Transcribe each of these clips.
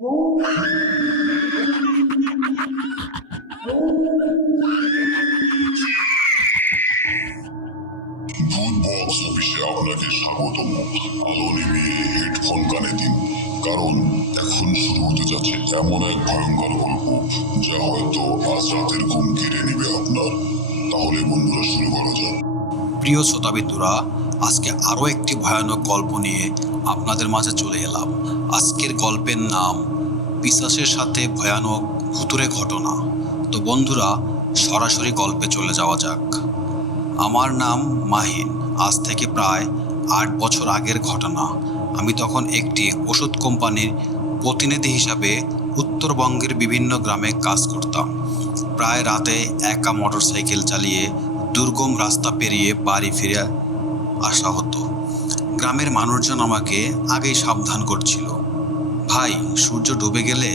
ভূত বক্স অফিসে আপনাকে স্বাগতম। আলো নিভিয়ে হেডফোন কানে দিন, কারণ এখন শুরু হতে যাচ্ছে এমন এক ভয়ঙ্কর গল্প যা হয়তো আজ রাতের ঘুম কেড়ে নেবে আপনার। তাহলে বন্ধুরা, শুরু করা যাক। প্রিয় শ্রোতাবিন্দুরা, আজকে আরও একটি ভয়ানক গল্প নিয়ে আপনাদের মাঝে চলে এলাম। আজকের গল্পের নাম পিশাচের সাথে ভয়ানক ভুতুড়ে ঘটনা। তো বন্ধুরা, সরাসরি গল্পে চলে যাওয়া যাক। আমার নাম মাহিন। আজ থেকে প্রায় 8 বছর আগের ঘটনা। আমি তখন একটি ওষুধ কোম্পানির প্রতিনিধি হিসাবে উত্তরবঙ্গের বিভিন্ন গ্রামে কাজ করতাম। প্রায় রাতে একা মোটরসাইকেল চালিয়ে দুর্গম রাস্তা পেরিয়ে বাড়ি ফিরে আসা হতো। গ্রামের মানুষজন আমাকে আগেই সাবধান করছিল, ভাই, সূর্য ডুবে গেলে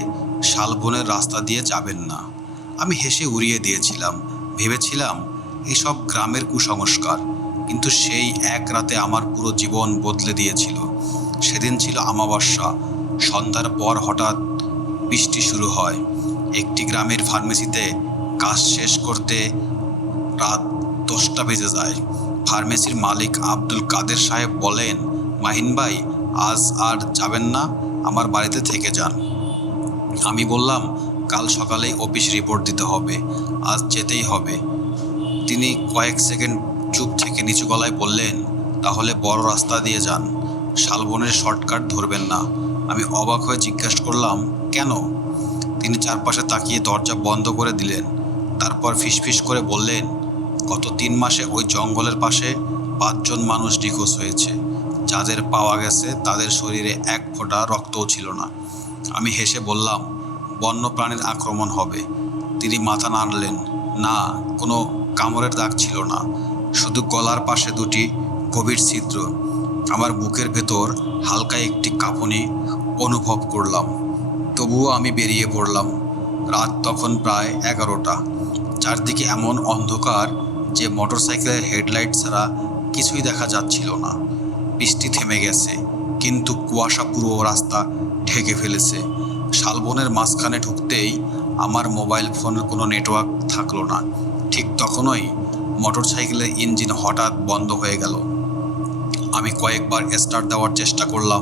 শালবনের রাস্তা দিয়ে যাবেন না। আমি হেসে উড়িয়ে দিয়েছিলাম, ভেবেছিলাম এসব গ্রামের কুসংস্কার। কিন্তু সেই এক রাতে আমার পুরো জীবন বদলে দিয়েছিল। সেদিন ছিল অমাবস্যা। সন্ধ্যার পর হঠাৎ বৃষ্টি শুরু হয়। একটি গ্রামের ফার্মেসিতে কাজ শেষ করতে রাত 10টা বেজে যায়। ফার্মেসির মালিক আব্দুল কাদের সাহেব বলেন, মাহিন ভাই, আজ আর যাবেন না, আমার বাড়িতে থেকে যান। আমি বললাম, কাল সকালেই অফিস রিপোর্ট দিতে হবে, আজ যেতেই হবে। তিনি কয়েক সেকেন্ড চুপ থেকে নিচু গলায় বললেন, তাহলে বড় রাস্তা দিয়ে যান, শালবনের শর্টকাট ধরবেন না। আমি অবাক হয়ে জিজ্ঞাসা করলাম, কেন? তিনি চারপাশে তাকিয়ে দরজা বন্ধ করে দিলেন। তারপর ফিসফিস করে বললেন, গত 3 মাসে ওই জঙ্গলের পাশে 5 জন মানুষ নিখোঁজ হয়েছে। যাদের পাওয়া গেছে তাদের শরীরে এক ফোঁটা রক্তও ছিল না। আমি হেসে বললাম, বন্যপ্রাণীর আক্রমণ হবে। তিনি মাথা নাড়লেন, না, কোনো কামড়ের দাগ ছিল না, শুধু গলার পাশে 2টি গভীর ছিদ্র। আমার বুকের ভেতর হালকা একটি কাঁপুনি অনুভব করলাম। তবুও আমি বেরিয়ে পড়লাম। রাত তখন প্রায় 11টা। চারদিকে এমন অন্ধকার যে মোটরসাইকেলের হেডলাইট ছাড়া কিছুই দেখা যাচ্ছিল না। বৃষ্টি থেমে গেছে, কিন্তু কুয়াশা পুরো রাস্তা ঢেকে ফেলেছে। শালবনের মাঝখানে ঢুকতেই আমার মোবাইল ফোনের কোনো নেটওয়ার্ক থাকলো না। ঠিক তখনই মোটরসাইকেলের ইঞ্জিন হঠাৎ বন্ধ হয়ে গেল। আমি কয়েকবার স্টার্ট দেওয়ার চেষ্টা করলাম,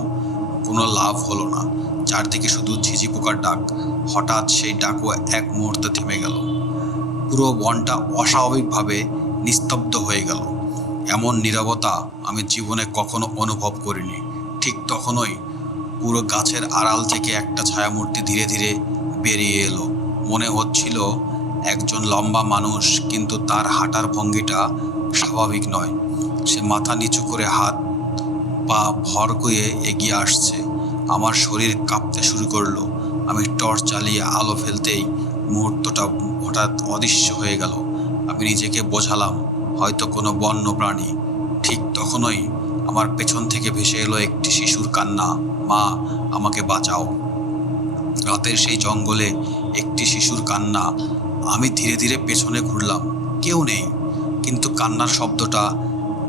কোনো লাভ হলো না। চারদিকে শুধু ঝিঝি পোকার ডাক। হঠাৎ সেই ডাকও এক মুহূর্তে থেমে গেল। পুরো বনটা অস্বাভাবিকভাবে নিস্তব্ধ হয়ে গেল। এমন নীরবতা আমি জীবনে কখনো অনুভব করিনি। ঠিক তখনই পুরো গাছের আড়াল থেকে একটা ছায়ামূর্তি ধীরে ধীরে বেরিয়ে এলো। মনে হচ্ছিল একজন লম্বা মানুষ, কিন্তু তার হাঁটার ভঙ্গিটা স্বাভাবিক নয়। সে মাথা নিচু করে হাত পা ভর করে এগিয়ে আসছে। আমার শরীর কাঁপতে শুরু করলো। আমি টর্চ চালিয়ে আলো ফেলতেই মুহূর্তটা হঠাৎ অদৃশ্য হয়ে গেল। আমি নিজেকে বোঝালাম, হয়তো কোনো বন্য প্রাণী। ঠিক তখনই আমার পেছন থেকে ভেসে এলো একটি শিশুর কান্না, মা, আমাকে বাঁচাও। রাতের সেই জঙ্গলে একটি শিশুর কান্না। আমি ধীরে ধীরে পেছনে ঘুরলাম, কেউ নেই, কিন্তু কান্নার শব্দটা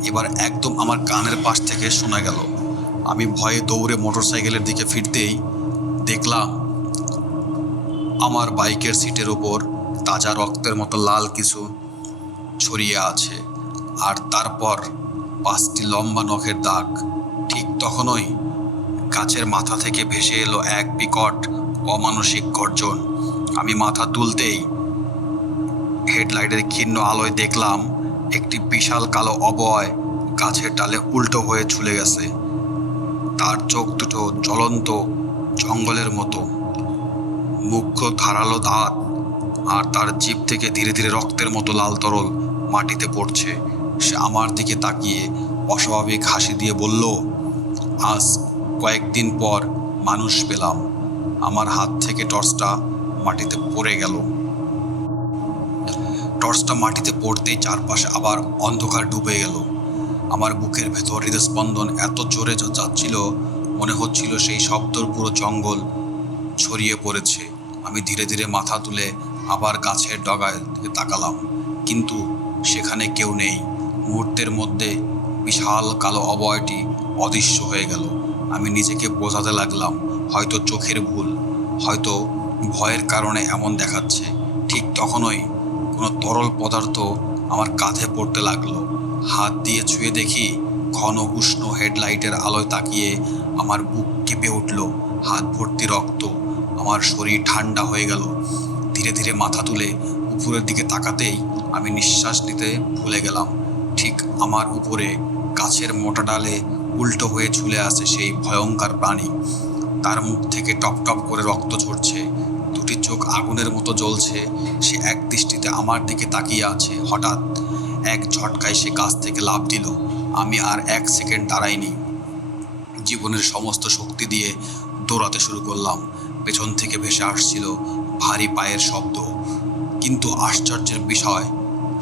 এবার একদম আমার কানের পাশ থেকে শোনা গেল। আমি ভয়ে দৌড়ে মোটরসাইকেলের দিকে ফিরতেই দেখলাম আমার বাইকের সিটের ওপর তাজা রক্তের মতো লাল কিছু ছড়িয়ে আছে, আর তারপর 5টি লম্বা নখের দাগ। ঠিক তখনই গাছের মাথা থেকে ভেসে এলো এক বিকট অমানসিক গর্জন। আমি মাথা তুলতেই হেডলাইটের ক্ষীণ আলোয় দেখলাম একটি বিশাল কালো অবয়ব গাছের ডালে উল্টো হয়ে ঝুলে গেছে। তার চোখ দুটো জ্বলন্ত জঙ্গলের মতো, মুখ্য ধারালো দাঁত, আর তার জিভ থেকে ধীরে ধীরে রক্তের মতো লাল তরল মাটিতে পড়ছে। সে আমার দিকে তাকিয়ে অস্বাভাবিক হাসি দিয়ে বলল, আজ কয়েকদিন পর মানুষ পেলাম। আমার হাত থেকে টর্চটা মাটিতে পড়ে গেল। টর্চটা মাটিতে পড়তেই চারপাশে আবার অন্ধকার ডুবে গেল। আমার বুকের ভেতর হৃদস্পন্দন এত জোরে যাচ্ছিল, মনে হচ্ছিল সেই শব্দর পুরো জঙ্গল ছড়িয়ে পড়েছে। আমি ধীরে ধীরে মাথা তুলে আবার গাছের ডগায় দিকে তাকালাম, কিন্তু সেখানে কেউ নেই। মুহূর্তের মধ্যে বিশাল কালো অবয়বটি অদৃশ্য হয়ে গেল। আমি নিজেকে বোঝাতে লাগলাম, হয়তো চোখের ভুল, হয়তো ভয়ের কারণে এমন দেখাচ্ছে। ঠিক তখনই কোনো তরল পদার্থ আমার কাঁধে পড়তে লাগলো। হাত দিয়ে ছুঁয়ে দেখি ঘন উষ্ণ হেডলাইটের আলোয় তাকিয়ে আমার বুক কেঁপে উঠল। হাত ভর্তি রক্ত, আমার শরীর ঠান্ডা হয়ে গেল। ধীরে ধীরে মাথা তুলে উপরের দিকে তাকাতেই আমি নিঃশ্বাস নিতে ভুলে গেলাম। ঠিক আমার উপরে গাছের মোটা ডালে উল্টো হয়ে ঝুলে আছে সেই ভয়ঙ্কর প্রাণী। তার মুখ থেকে টপ টপ করে রক্ত ঝরছে, দুটি চোখ আগুনের মতো জ্বলছে। সে এক দৃষ্টিতে আমার দিকে তাকিয়ে আছে। হঠাৎ এক ঝটকায় সে গাছ থেকে লাফ দিল। আমি আর এক সেকেন্ড দাঁড়াইনি, জীবনের সমস্ত শক্তি দিয়ে দৌড়াতে শুরু করলাম। পেছন থেকে ভেসে আসছিল ভারী পায়ের শব্দ, কিন্তু আশ্চর্যের বিষয়,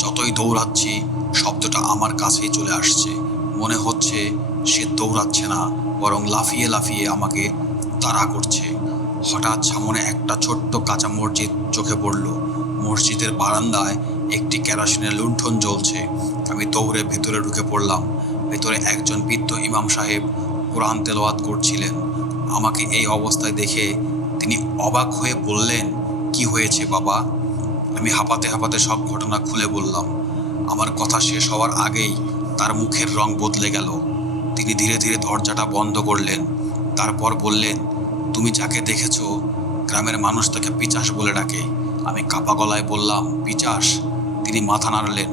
যতই দৌড়াচ্ছি শব্দটা আমার কাছেই চলে আসছে। মনে হচ্ছে সে দৌড়াচ্ছে না, বরং লাফিয়ে লাফিয়ে আমাকে তাড়া করছে। হঠাৎ সামনে একটা ছোট্ট কাঁচা মসজিদ চোখে পড়ল। মসজিদের বারান্দায় একটি কেরোসিনের লুণ্ঠন জ্বলছে। আমি দৌড়ে ভেতরে ঢুকে পড়লাম। ভেতরে একজন বৃদ্ধ ইমাম সাহেব কোরআন তেলাওয়াত করছিলেন। আমাকে এই অবস্থায় দেখে তিনি অবাক হয়ে বললেন, কি হয়েছে বাবা? আমি হাঁপাতে হাঁপাতে সব ঘটনা খুলে বললাম। আমার কথা শেষ হওয়ার আগেই তার মুখের রং বদলে গেল। তিনি ধীরে ধীরে দরজাটা বন্ধ করলেন। তারপর বললেন, তুমি যাকে দেখেছো গ্রামের মানুষ তাকে পিচাস বলে ডাকে। আমি কাঁপা গলায় বললাম, পিচাস? তিনি মাথা নাড়লেন।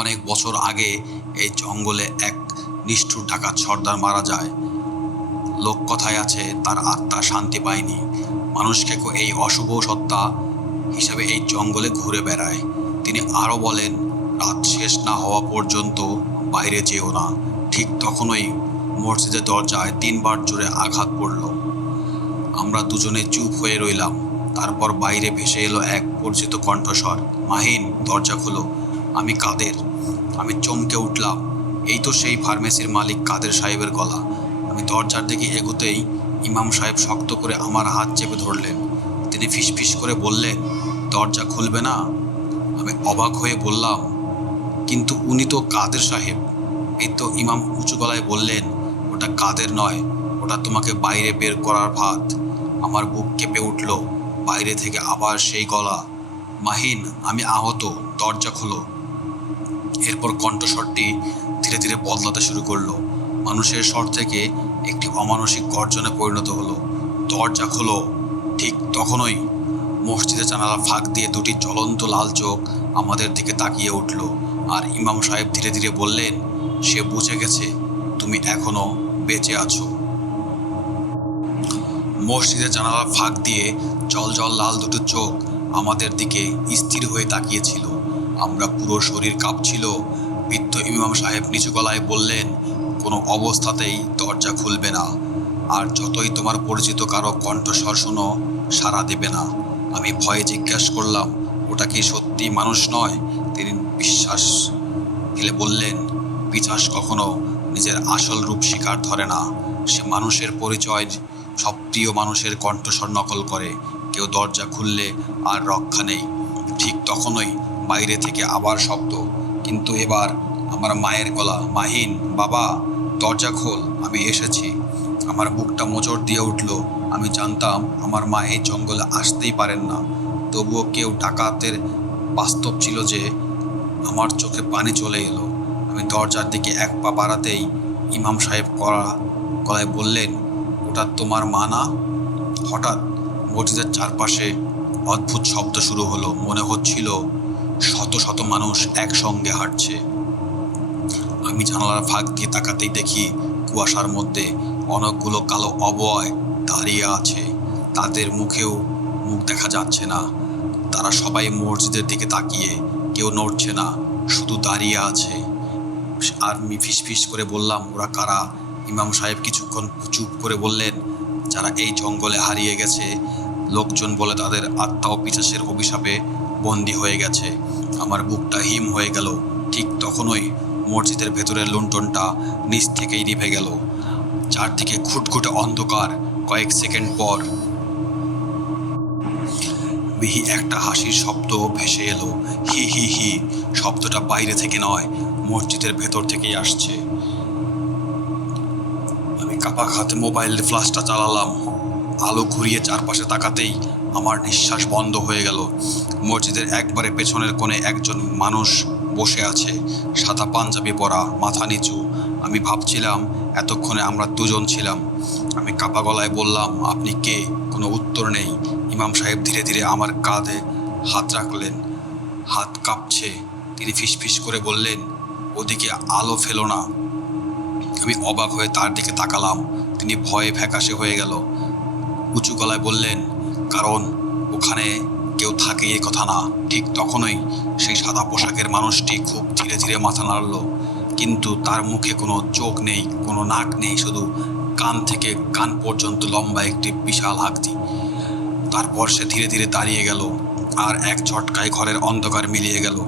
অনেক বছর আগে এই জঙ্গলে এক নিষ্ঠুর ডাকাত সর্দার মারা যায়। লোককথায় আছে তার আত্মা শান্তি পায়নি। মানুষকে এই অশুভ সত্তা হিসাবে এই জঙ্গলে ঘুরে বেড়ায়। তিনি আরও বলেন, রাত শেষ না হওয়া পর্যন্ত বাইরে যেও না। ঠিক তখনই মসজিদের দরজায় 3 বার জোরে আঘাত পড়ল। আমরা দুজনে চুপ হয়ে রইলাম। তারপর বাইরে ভেসে এলো এক পরিচিত কণ্ঠস্বর, মাহিন, দরজা খোলো। আমি কাদের? আমি চমকে উঠলাম। এই তো সেই ফার্মেসির মালিক কাদের সাহেবের গলা। আমি দরজার দিকে এগোতেই ইমাম সাহেব শক্ত করে আমার হাত চেপে ধরলেন। তিনি ফিসফিস করে বললেন, দরজা খুলবে না? আমি অবাক হয়ে বললাম, কিন্তু উনি তো কাদের সাহেব। এই তো ইমাম উঁচু গলায় বললেন, ওটা কাদের নয়, ওটা তোমাকে বাইরে বের করার ভাত। আমার বুক কেঁপে উঠল। বাইরে থেকে আবার সেই গলা, মাহিন, আমি আহত, দরজা খোলো। এরপর কণ্ঠস্বরটি ধীরে ধীরে বদলাতে শুরু করলো। মানুষের স্বর থেকে একটি অমানসিক গর্জনে পরিণত হলো, দরজা খোলো। ঠিক তখনই মসজিদের জানালা ফাঁক দিয়ে দুটি জ্বলন্ত লাল চোখ আমাদের দিকে তাকিয়ে উঠল। আর ইমাম সাহেব ধীরে ধীরে বললেন, সে বুঝে গেছে তুমি এখনো বেঁচে আছো। মসজিদের জানালার ফাঁক দিয়ে জল জল লাল দুটো চোখ আমাদের দিকে স্থির হয়ে তাকিয়েছিল। আমরা পুরো শরীর কাঁপছিল। বৃদ্ধ ইমাম সাহেব নিচু গলায় বললেন, কোনো অবস্থাতেই দরজা খুলবে না, আর যতই তোমার পরিচিত কারো কণ্ঠস্বর শোনো, সাড়া দেবে না। আমি ভয়ে জিজ্ঞাসা করলাম, ওটা কি সত্যি মানুষ নয়? তিনি বিশ্বাস দিলে বললেন, পিশাচ কখনো নিজের আসল রূপ স্বীকার ধরে না। সে মানুষের পরিচয়, সব প্রিয় মানুষের কণ্ঠস্বর নকল করে। কেউ দরজা খুললে আর রক্ষা নেই। ঠিক তখনই বাইরে থেকে আবার শব্দ, কিন্তু এবার আমার মায়ের গলা, মাহিন, বাবা, দরজা খোল, আমি এসেছি। আমার বুকটা মোচড় দিয়ে উঠল। আমি জানতাম আমার মা এই জঙ্গলে আসতেই পারেন না, তবুও কেউ ডাকাতের বাস্তব ছিল যে। আমার চোখে পানি চলে এলো। আমি দরজার দিকে এক পা বাড়াতেই ইমাম সাহেব কড়া গলায় বললেন, ওটা তোমার মা না? হঠাৎ মসজিদের চারপাশে অদ্ভুত শব্দ শুরু হলো। মনে হচ্ছিল শত শত মানুষ একসঙ্গে হাঁটছে। আমি জানালার ফাঁক দিয়ে তাকাতেই দেখি কুয়াশার মধ্যে অনেকগুলো কালো অবয়ব দাঁড়িয়ে আছে। তাদের মুখেও মুখ দেখা যাচ্ছে না। তারা সবাই মসজিদের দিকে তাকিয়ে, কেউ নড়ছে না, শুধু দাঁড়িয়ে আছে। আর আমি ফিসফিস করে বললাম, ওরা কারা? ইমাম সাহেব কিছুক্ষণ চুপ করে বললেন, যারা এই জঙ্গলে হারিয়ে গেছে। লোকজন বলে তাদের আত্মাও পিশাচের অভিশাপে বন্দী হয়ে গেছে। আমার বুকটা হিম হয়ে গেল। ঠিক তখনই মসজিদের ভেতরের লুণ্ঠনটা নিচ থেকেই নিভে গেল। চারদিকে ঘুটঘুটে অন্ধকার। কয়েক সেকেন্ড পর বিহি একটা হাসির শব্দ ভেসে এলো, হি হি হি। শব্দটা বাইরে থেকে নয়, মসজিদের ভেতর থেকেই আসছে। আমি কাঁপা হাতে মোবাইল ফ্ল্যাশটা চালালাম। আলো ঘুরিয়ে চারপাশে তাকাতেই আমার নিঃশ্বাস বন্ধ হয়ে গেল। মসজিদের একবারে পেছনের কোণে একজন মানুষ বসে আছে, সাদা পাঞ্জাবি পরা, মাথা নিচু। আমি ভাবছিলাম এতক্ষণে আমরা দুজন ছিলাম। আমি কাপা গলায় বললাম, আপনি কে? কোনো উত্তর নেই। ইমাম সাহেব ধীরে ধীরে আমার কাঁধে হাত রাখলেন। হাত কাঁপছে। তিনি ফিসফিস করে বললেন, ওদিকে আলো ফেলো না। আমি অবাক হয়ে তার দিকে তাকালাম। তিনি ভয়ে ফ্যাকাশে হয়ে গেল। উঁচু গলায় বললেন, কারণ ওখানে কেউ থাকে এ কথা না। ঠিক তখনই সেই সাদা পোশাকের মানুষটি খুব ধীরে ধীরে মাথা নাড়ল, কিন্তু তার মুখে কোনো চোখ নেই, কোনো নাক নেই, শুধু কান থেকে কান পর্যন্ত লম্বা একটি বিশাল আকৃতি। তারপর সে ধীরে ধীরে দাঁড়িয়ে গেল, আর এক ঝটকায় ঘরের অন্ধকার মিলিয়ে গেল।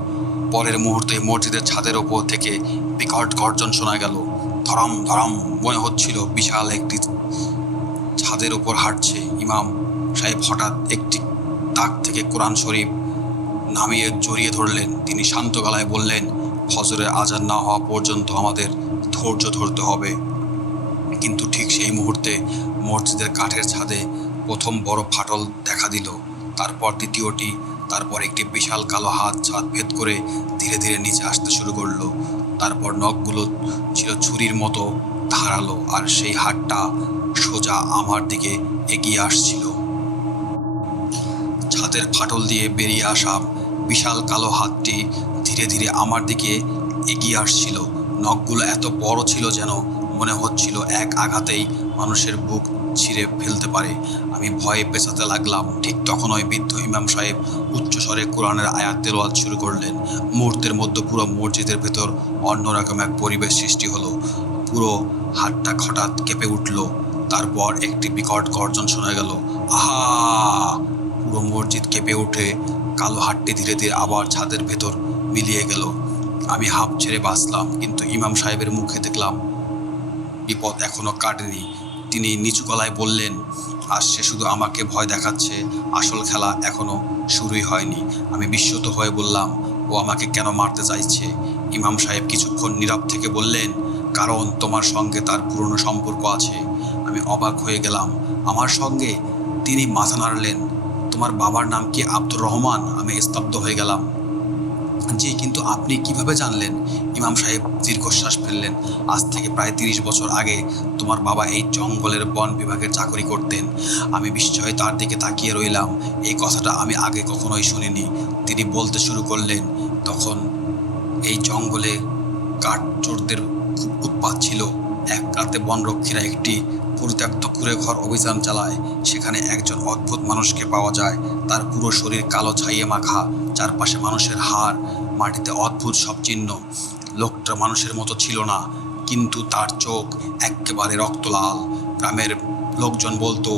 পরের মুহূর্তে মসজিদের ছাদের ওপর থেকে বিকট গর্জন শোনা গেল। ধরাম ধরাম মনে হচ্ছিল বিশাল একটি ছাদের ওপর হাঁটছে। ইমাম সাহেব হঠাৎ একটি তাক থেকে কোরআন শরীফ নামিয়ে জড়িয়ে ধরলেন। তিনি শান্ত গলায় বললেন, ফজরের আজান না হওয়া পর্যন্ত আমাদের ধৈর্য ধরতে হবে। কিন্তু ঠিক সেই মুহূর্তে মসজিদের কাঠের ছাদে প্রথম বড় ফাটল দেখা দিল, তারপর দ্বিতীয়টি, তারপর একটি বিশাল কালো হাত ছাদ ভেদ করে ধীরে ধীরে নিচে আসতে শুরু করলো। তারপর নখগুলো ছিল ছুরির মতো ধারালো, আর সেই হাতটা সোজা আমার দিকে এগিয়ে আসছিল। ছাদের ফাটল দিয়ে বেরিয়ে আসা বিশাল কালো হাতটি ধীরে ধীরে আমার দিকে এগিয়ে আসছিল। নখগুলো এত বড় ছিল যেন মনে হচ্ছিল এক আঘাতেই মানুষের বুক ছিঁড়ে ফেলতে পারে। আমি ভয়ে পেঁচাতে লাগলাম। ঠিক তখনই বৃদ্ধ ইমাম সাহেব উচ্চস্বরে কোরআনের আয়াত তেলাওয়াত শুরু করলেন। মুহূর্তের মধ্যে পুরো মসজিদের ভেতর অন্যরকম এক পরিবেশ সৃষ্টি হলো। পুরো হাতটা হঠাৎ কেঁপে উঠল। তারপর একটি বিকট গর্জন শোনা গেল, আহা! পুরো মসজিদ কেঁপে উঠে কালো হাতটি ধীরে ধীরে আবার ছাদের ভেতর মিলিয়ে গেল। আমি হাঁপ ছেড়ে বাঁচলাম, কিন্তু ইমাম সাহেবের মুখে দেখলাম বিপদ এখনো কাটেনি। তিনি নিচু গলায় বললেন, আজ সে শুধু আমাকে ভয় দেখাচ্ছে, আসল খেলা এখনো শুরুই হয়নি। আমি বিস্মিত হয়ে বললাম, ও আমাকে কেন মারতে চাইছে? ইমাম সাহেব কিছুক্ষণ নীরব থেকে বললেন, কারণ তোমার সঙ্গে তার পুরনো সম্পর্ক আছে। আমি অবাক হয়ে গেলাম, আমার সঙ্গে? তিনি মাথা নাড়লেন। তোমার বাবার নাম কি আব্দুর রহমান? আমি স্তব্ধ হয়ে গেলাম। জি, কিন্তু আপনি কিভাবে জানলেন? ইমাম সাহেব দীর্ঘশ্বাস ফেললেন। আজ থেকে প্রায় 30 বছর আগে তোমার বাবা এই জঙ্গলের বন বিভাগের চাকরি করতেন। আমি বিস্ময়ে তার দিকে তাকিয়ে রইলাম। এই কথাটা আমি আগে কখনোই শুনিনি। তিনি বলতে শুরু করলেন, তখন এই জঙ্গলে কাঠচোরদের খুব উৎপাত ছিল। এক রাতে বনরক্ষীরা একটি পরিত্যক্ত কুঁড়েঘর অভিযান চালায়। সেখানে একজন অদ্ভুত মানুষকে পাওয়া যায়। তার পুরো শরীর কালো ছাইয়ে মাখা, চারপাশে মানুষের হাড়, মাটিতে অদ্ভুত সব চিহ্ন। লোকটা মানুষের মতো ছিল না, কিন্তু তার চোখ একেবারে রক্তলাল। গ্রামের লোকজন বলতো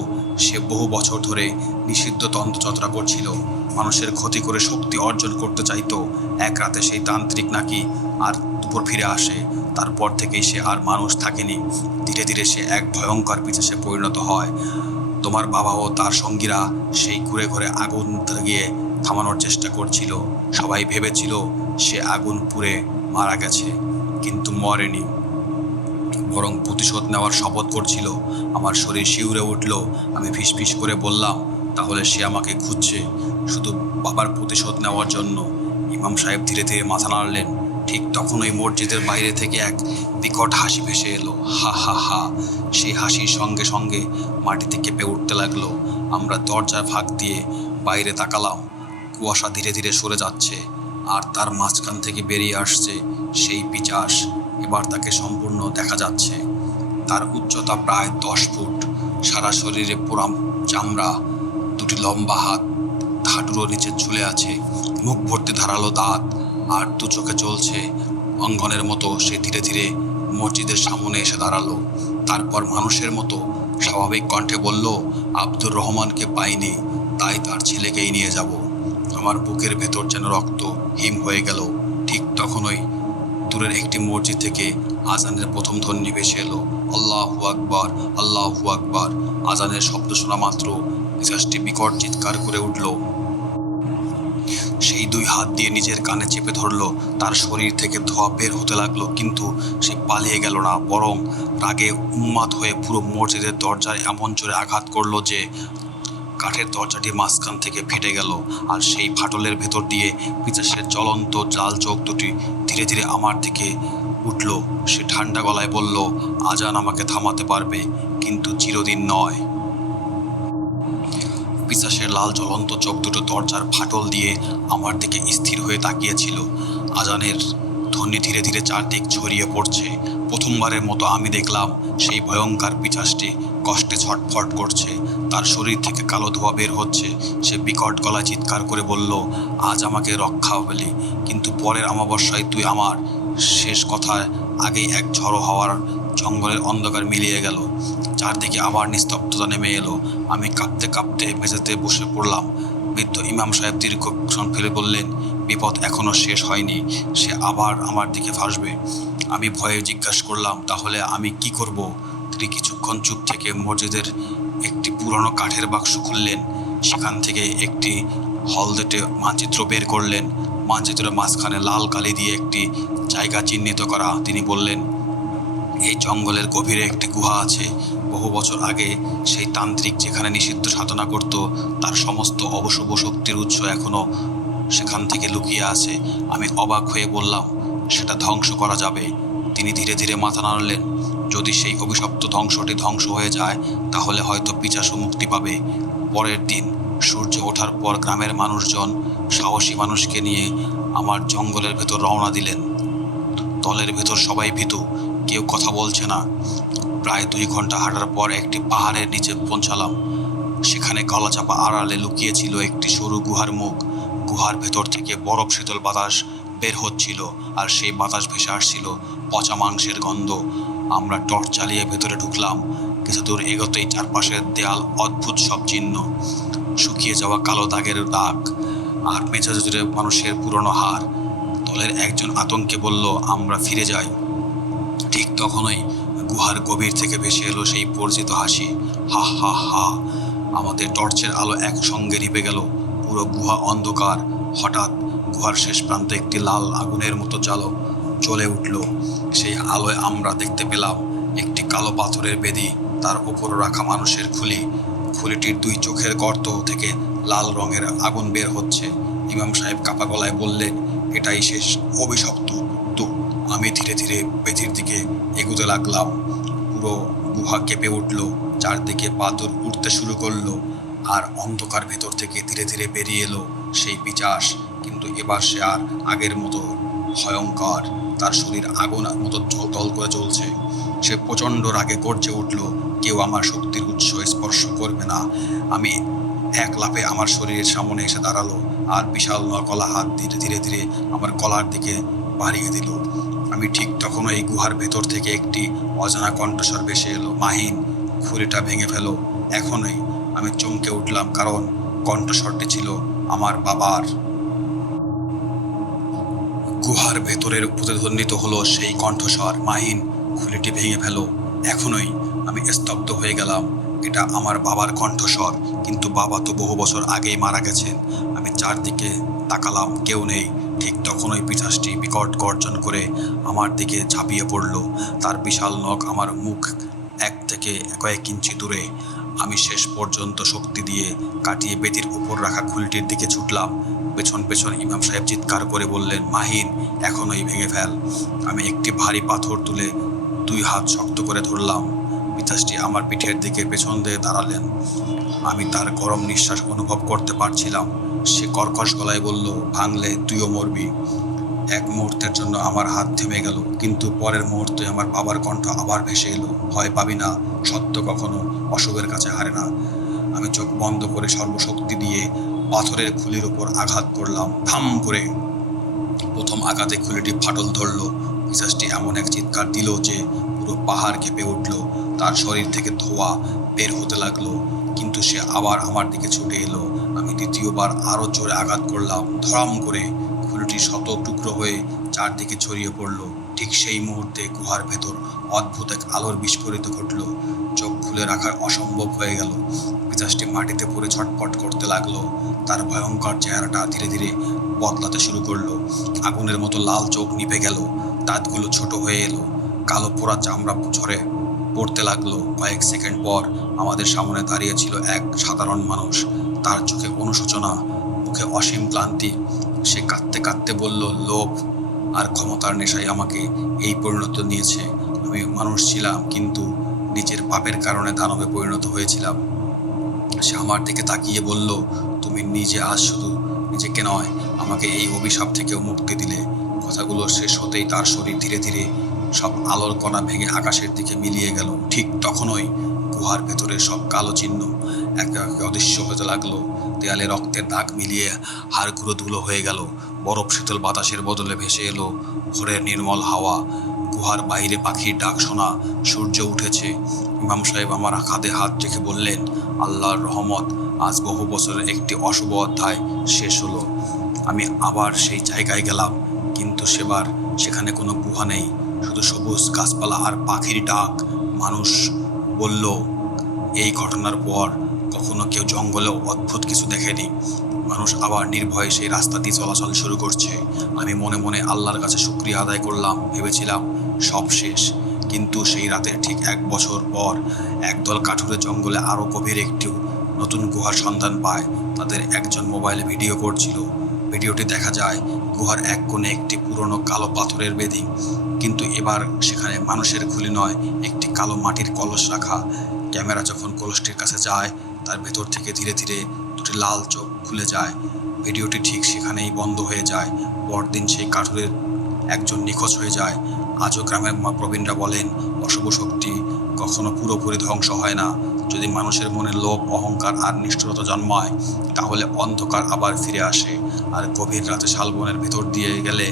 সে বহু বছর ধরে নিষিদ্ধ তন্ত্রচর্চা করছিল, মানুষের ক্ষতি করে শক্তি অর্জন করতে চাইতো। এক রাতে সেই তান্ত্রিক নাকি আর দুপুর ফিরে আসে। তারপর থেকেই সে আর মানুষ থাকেনি। ধীরে ধীরে সে এক ভয়ঙ্কর পিশাচে পরিণত হয়। তোমার বাবা ও তার সঙ্গীরা সেই কুঁড়ে ঘরে আগুন লাগিয়ে থামানোর চেষ্টা করছিল। সবাই ভেবেছিল সে আগুন পুড়ে মারা গেছে, কিন্তু মরেনি, বরং প্রতিশোধ নেওয়ার শপথ করছিল। আমার শরীর শিউরে উঠল। আমি ফিসফিস করে বললাম, তাহলে সে আমাকে খুঁজছে শুধু বাবার প্রতিশোধ নেওয়ার জন্য? ইমাম সাহেব ধীরে ধীরে মাথা নাড়লেন। ঠিক তখনই মসজিদের বাইরে থেকে এক বিকট হাসি ভেসে এলো, হা হা হা। সেই হাসির সঙ্গে সঙ্গে মাটিতে কেঁপে উঠতে লাগলো। আমরা দরজার ফাঁক দিয়ে বাইরে তাকালাম। কুয়াশা ধীরে ধীরে সরে যাচ্ছে, আর তার মাঝখান থেকে বেরিয়ে আসছে সেই পিশাচ। এবার তাকে সম্পূর্ণ দেখা যাচ্ছে। তার উচ্চতা প্রায় 10 ফুট, সারা শরীরে পোড়াম চামড়া, দুটি লম্বা হাত হাঁটুরও নিচে ঝুলে আছে, মুখ ভর্তি ধারালো দাঁত, আর দু চোখে জ্বলছে অঙ্গনের মতো। সে ধীরে ধীরে মসজিদের সামনে এসে দাঁড়ালো। তারপর মানুষের মতো স্বাভাবিক কণ্ঠে বলল, আব্দুর রহমানকে পাইনি, তাই তার ছেলেকেই নিয়ে যাব। আমার বুকের ভেতর যেন রক্ত হিম হয়ে গেল। ঠিক তখনই দূরের একটি মসজিদ থেকে আজানের প্রথম ধ্বনি ভেসে এলো, আল্লাহু আকবার, আল্লাহু আকবার। আজানের শব্দ শোনা মাত্র পিশাচটি বিকট চিৎকার করে উঠল। সেই দুই হাত দিয়ে নিজের কানে চেপে ধরলো। তার শরীর থেকে ধোঁয়া বের হতে লাগলো, কিন্তু সে পালিয়ে গেল না, বরং রাগে উন্মাদ হয়ে পুরো মসজিদের দরজায় এমন জোরে আঘাত করলো যে কাঠের দরজাটি মাঝখান থেকে ফেটে গেল। আর সেই ফাটলের ভেতর দিয়ে পিশাচের জ্বলন্ত লাল চোখ দুটি ধীরে ধীরে আমার দিকে উঠল। সে ঠান্ডা গলায় বলল, আজান আমাকে থামাতে পারবে, কিন্তু চিরদিন নয়। পিশাচের লাল জ্বলন্ত চোখ দুটো দরজার ফাটল দিয়ে আমার দিকে স্থির হয়ে তাকিয়েছিল। আজানের ধ্বনি ধীরে ধীরে চারদিক ছড়িয়ে পড়ছে। প্রথমবারের মতো আমি দেখলাম সেই ভয়ঙ্কর পিশাচটি কষ্টে ছটফট করছে। তার শরীর থেকে কালো ধোঁয়া বের হচ্ছে। সে বিকট গলায় চিৎকার করে বলল, আজ আমাকে রক্ষা পেলি, কিন্তু পরের অমাবস্যায় তুই আমার। শেষ কথার আগেই এক ঝড়ো হাওয়ার জঙ্গলের অন্ধকার মিলিয়ে গেল। চারদিকে আবার নিস্তব্ধতা নেমে এলো। আমি কাঁপতে কাঁপতে মেঝেতে বসে পড়লাম। বৃদ্ধ ইমাম সাহেব দীর্ঘক্ষণ ফেলে বললেন, বিপদ এখনো শেষ হয়নি, সে আবার আমার দিকে ভাসবে। আমি ভয়ে জিজ্ঞাসা করলাম, তাহলে আমি কি করব? তিনি কিছুক্ষণ চুপ থেকে মসজিদের একটি পুরনো কাঠের বাক্স খুললেন। সেখান থেকে একটি হলদেটে মানচিত্র বের করলেন। মানচিত্রের মাঝখানে লাল কালি দিয়ে একটি জায়গা চিহ্নিত করা। তিনি বললেন, এই জঙ্গলের গভীরে একটি গুহা আছে। বহু বছর আগে সেই তান্ত্রিক যেখানে নিষিদ্ধ সাধনা করত, তার সমস্ত অবশুভ শক্তির উৎস এখনো সেখান থেকে লুকিয়ে আছে। আমি অবাক হয়ে বললাম, সেটা ধ্বংস করা যাবে? তিনি ধীরে ধীরে মাথা নাড়লেন। যদি সেই অভিশপ্ত ধ্বংসটি ধ্বংস হয়ে যায়, তাহলে হয়তো পিশাচও মুক্তি পাবে। পরের দিন সূর্য ওঠার পর গ্রামের মানুষজন সাহসী মানুষকে নিয়ে আমার জঙ্গলের ভেতর রওনা দিলেন। দলের ভেতর সবাই ভীতু, কেউ কথা বলছে না। প্রায় 2 ঘন্টা হাঁটার পর একটি পাহাড়ের নিচে পৌঁছালাম। সেখানে গলাচাপা আড়ালে লুকিয়েছিল একটি সরু গুহার মুখ। গুহার ভেতর থেকে বরফ শীতল বাতাস বের হচ্ছিল, আর সেই বাতাস ভেসে আসছিল পচা মাংসের গন্ধ। আমরা টর্চ চালিয়ে ভেতরে ঢুকলাম। কিছু দূর এগোতেই চারপাশের দেয়াল অদ্ভুত সব চিহ্ন, শুকিয়ে যাওয়া কালো দাগের দাগ, আর মেঝে জুড়ে মানুষের পুরনো হাড়। দলের একজন আতঙ্কে বলল, আমরা ফিরে যাই। ঠিক তখনই গুহার গভীর থেকে ভেসে এলো সেই পরিচিত হাসি, হা হা হা। আমাদের টর্চের আলো একসঙ্গে নিভে গেল। পুরো গুহা অন্ধকার। হঠাৎ গুহার শেষ প্রান্তে একটি লাল আগুনের মতো জালো জ্বলে উঠল। সেই আলোয় আমরা দেখতে পেলাম একটি কালো পাথরের বেদি, তার উপর রাখা মানুষের খুলি। খুলিটির 2 চোখের গর্ত থেকে লাল রঙের আগুন বের হচ্ছে। ইমাম সাহেব কাপা গলায় বললেন, এটাই শেষ অভিশপ্ত। তো আমি ধীরে ধীরে বেদির দিকে এগোতে লাগলাম। পুরো গুহা কেঁপে উঠল। চারদিকে পাথর উঠতে শুরু করলো, আর অন্ধকার ভেতর থেকে ধীরে ধীরে বেরিয়ে এলো সেই পিশাচ। কিন্তু এবার সে আর আগের মতো ভয়ঙ্কর। তার শরীর আগুন মতো জ্বল করে জ্বলছে। সে প্রচণ্ড রাগে গর্জে উঠল, কেউ আমার শক্তির উৎস স্পর্শ করবে না। আমি এক লাফে আমার শরীরের সামনে এসে দাঁড়ালো, আর বিশাল নকলা হাত ধীরে ধীরে ধীরে আমার গলার দিকে বাড়িয়ে দিল। আমি ঠিক তখন এই গুহার ভেতর থেকে একটি অজানা কণ্ঠস্বর ভেসে এলো, মাহিন, খুলিটা ভেঙে ফেলো এখনই। আমি চমকে উঠলাম, কারণ কণ্ঠস্বরটি ছিল আমার বাবার। গুহার ভেতরের প্রতিধ্বনিত হলো সেই কণ্ঠস্বর, মাহিন, খুলিটি ভেঙে ফেলো এখনই। আমি স্তব্ধ হয়ে গেলাম। এটা আমার বাবার কণ্ঠস্বর, কিন্তু বাবা তো বহু বছর আগেই মারা গেছেন। আমি চারদিকে তাকালাম, কেউ নেই। ঠিক তখনই পিশাচটি বিকট গর্জন করে আমার দিকে ঝাঁপিয়ে পড়ল। তার বিশাল নখ আমার মুখ এক থেকে কয়েক ইঞ্চি দূরে। আমি শেষ পর্যন্ত শক্তি দিয়ে কাটিয়ে বেদির উপর রাখা খুলিটির দিকে ছুটলাম। পেছন পেছন ইমাম সাহেব চিৎকার করে বললেন, মাহিন, এখনই ভেঙে ফেল। আমি একটি ভারী পাথর তুলে 2 হাত শক্ত করে ধরলাম। পিশাচটি আমার পিঠের দিকে পেছন দিয়ে দাঁড়ালেন। আমি তার গরম নিঃশ্বাস অনুভব করতে পারছিলাম। সে কর্কশ গলায় বলল, ভাঙলে তুইও মরবি। এক মুহূর্তের জন্য আমার হাত থেমে গেল, কিন্তু পরের মুহূর্তে আমার বাবার কণ্ঠ আবার ভেসে এলো, ভয় পাবি না, সত্য কখনো অশুভের কাছে হারে না। আমি চোখ বন্ধ করে সর্বশক্তি দিয়ে পাথরের খুলির উপর আঘাত করলাম। ধাম করে প্রথম আঘাতে খুলিটি ফাটল ধরল। পিশাচটি এমন এক চিৎকার দিল যে পুরো পাহাড় কেঁপে উঠল। তার শরীর থেকে ধোঁয়া বের হতে লাগলো, কিন্তু সে আবার আমার দিকে ছুটে এলো। আমি দ্বিতীয়বার আরো জোরে আঘাত করলাম। ধরাম করে খুলিটি শত টুকরো হয়ে চারদিকে ছড়িয়ে পড়ল। ঠিক সেই মুহূর্তে গুহার ভেতর অদ্ভুত এক আলোর বিস্ফোরিত ঘটল। চোখ খুলে রাখা অসম্ভব হয়ে গেল। পিশাচটি মাটিতে পড়ে ছটফট করতে লাগলো। তার ভয়ঙ্কর চেহারাটা ধীরে ধীরে বদলাতে শুরু করলো। আগুনের মতো লাল চোখ নিভে গেল, দাঁতগুলো ছোট হয়ে এলো, কালো পোড়া চামড়া ঝরে পড়তে লাগলো। কয়েক সেকেন্ড পর আমাদের সামনে দাঁড়িয়ে ছিল এক সাধারণ মানুষ। তার চোখে অনুশোচনা, মুখে অসীম ক্লান্তি। সে কাঁদতে কাঁদতে বলল, লোভ আর ক্ষমতার নেশায় আমাকে এই পরিণত নিয়েছে। আমি মানুষ ছিলাম, কিন্তু নিজের পাপের কারণে দানবে পরিণত হয়েছিলাম। সে আমার দিকে তাকিয়ে বলল, তুমি নিজে আজ শুধু নিজেকে নয়, আমাকে এই অভিশাপ থেকেও মুক্তি দিলে। কথাগুলো শেষ হতেই তার শরীর ধীরে ধীরে সব আলোর কণা ভেঙে আকাশের দিকে মিলিয়ে গেল। ঠিক তখনই গুহার ভেতরে সব কালো চিহ্ন একে একে অদৃশ্য হতে লাগলো। দেয়ালে রক্তের দাগ মিলিয়ে হাড়গুঁড়ো ধুলো হয়ে গেল। বরফ শীতল বাতাসের বদলে ভেসে এলো ভোরের নির্মল হাওয়া। গুহার বাইরে পাখির ডাক শোনা, সূর্য উঠেছে। ইমাম সাহেব আমার কাঁধে হাত রেখে বললেন, আল্লাহর রহমত, আজ বহু বছরের একটি অশুভ অধ্যায় শেষ হলো। আমি আবার সেই জায়গায় গেলাম, কিন্তু সেখানে কোনো গুহা নেই, শুধু সবুজ গাছপালা আর পাখির ডাক। মানুষ বলল, এই ঘটনার পর কখনো কেউ জঙ্গলেও অদ্ভুত কিছু দেখেনি। মানুষ আবার নির্ভয়ে সেই রাস্তা দিয়ে চলাচল শুরু করছে। আমি মনে মনে আল্লাহর কাছে শুকরিয়া আদায় করলাম। ভেবেছিলাম সব শেষ, কিন্তু সেই রাতের ঠিক 1 বছর পর একদল কাঠুরে জঙ্গলে আরও গভীর একটি নতুন গুহার সন্ধান পায়। তাদের একজন মোবাইলে ভিডিও করছিল। ভিডিওটি দেখা যায় গুহার এক কোণে একটি পুরনো কালো পাথরের বেদি, কিন্তু এবার সেখানে মানুষের খুলি নয়, একটি কালো মাটির কলস রাখা। ক্যামেরা যখন কলসটির কাছে যায়, তার ভেতর থেকে ধীরে ধীরে দুটি লাল চোখ খুলে যায়। ভিডিওটি ঠিক সেখানেই বন্ধ হয়ে যায়। পরদিন সেই কাঠুরের একজন নিখোঁজ হয়ে যায়। আজও গ্রামের প্রবীণরা বলেন, অশুভ শক্তি কখনো পুরোপুরি ধ্বংস হয় না। যদি মানুষের মনে লোভ, অহংকার আর নিষ্ঠুরতা জন্মায়, তাহলে অন্ধকার আবার ফিরে আসে। আর গভীর রাতে শালবনের ভেতর দিয়ে গেলে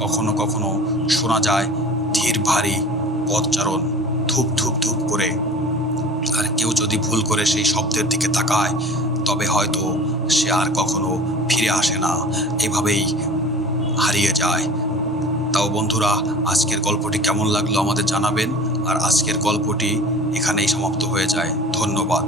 কখনো কখনো শোনা যায় ধীর ভারী পদচারণ, ধূপ ধূপ ধূপ করে। আর কেউ যদি ভুল করে সেই শব্দের দিকে তাকায়, তবে হয়তো সে আর কখনো ফিরে আসে না, এভাবেই হারিয়ে যায়। তাও বন্ধুরা, আজকের গল্পটি কেমন লাগলো আমাদের জানাবেন। আর আজকের গল্পটি এখানেই সমাপ্ত হয়ে যায়। ধন্যবাদ।